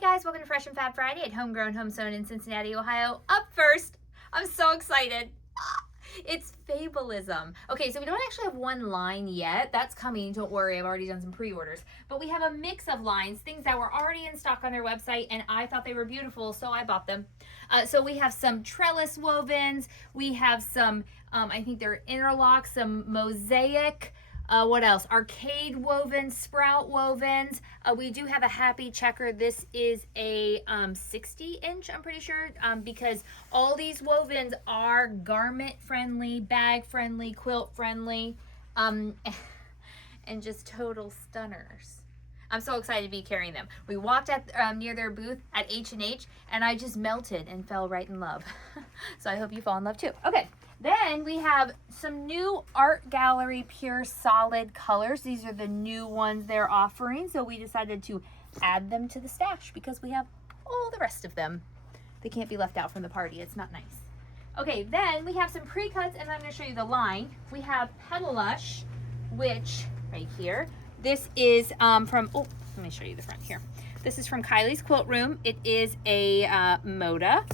guys, welcome to Fresh and Fab Friday at HomeGrown HomeSewn in Cincinnati, Ohio. Up first, I'm so excited. It's Fableism. Okay, so we don't actually have one line yet. That's coming, don't worry, I've already done some pre-orders. But we have a mix of lines, things that were already in stock on their website, and I thought they were beautiful, so I bought them. So we have some trellis wovens, we have some, I think they're interlocks, some mosaic, what else? Arcade wovens, sprout wovens. We do have a happy checker. This is a 60-inch, I'm pretty sure, because all these wovens are garment friendly, bag friendly, quilt friendly, and just total stunners. I'm so excited to be carrying them. We walked at near their booth at H&H, and I just melted and fell right in love. So I hope you fall in love too. Okay. Then we have some new Art Gallery Pure Solid colors. These are the new ones they're offering, so we decided to add them to the stash because we have all the rest of them. They can't be left out from the party. It's not nice. Okay, then we have some pre-cuts, and I'm going to show you the line. We have Petalush, which, right here, this is from, oh, let me show you the front here. This is from Kylie's Quilt Room. It is a Moda.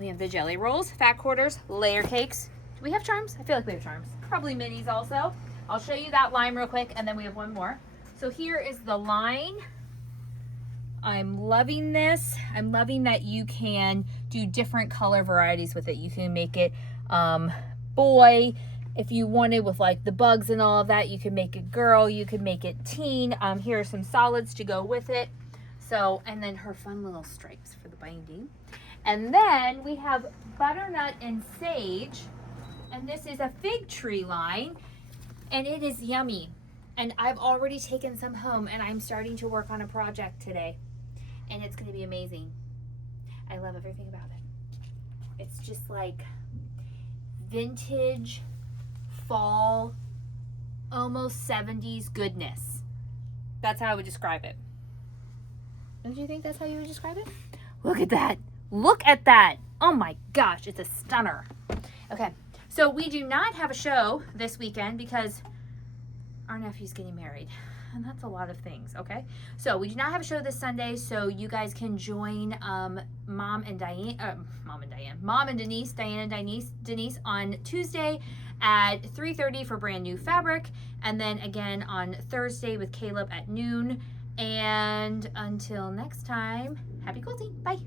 We have the jelly rolls, fat quarters, layer cakes. Do we have charms? I feel like we have charms. Probably minis also. I'll show you that line real quick, and then we have one more. So here is the line. I'm loving this. I'm loving that you can do different color varieties with it. You can make it boy, if you wanted, with like the bugs and all of that. You can make it girl, you can make it teen. Here are some solids to go with it. So, and then her fun little stripes for the binding. And then we have Butternut and Sage. And this is a fig tree line, and it is yummy. And I've already taken some home, and I'm starting to work on a project today, and it's going to be amazing. I love everything about it. It's just like vintage, fall, almost 70s goodness. That's how I would describe it. Don't you think that's how you would describe it? Look at that. Look at that. Oh my gosh, it's a stunner. Okay. So we do not have a show this weekend because our nephew's getting married, and that's a lot of things, okay? So we do not have a show this Sunday, so you guys can join Mom and Denise, Diane and Denise on Tuesday at 3:30 for brand new fabric, and then again on Thursday with Caleb at noon. And until next time, happy quilting. Bye.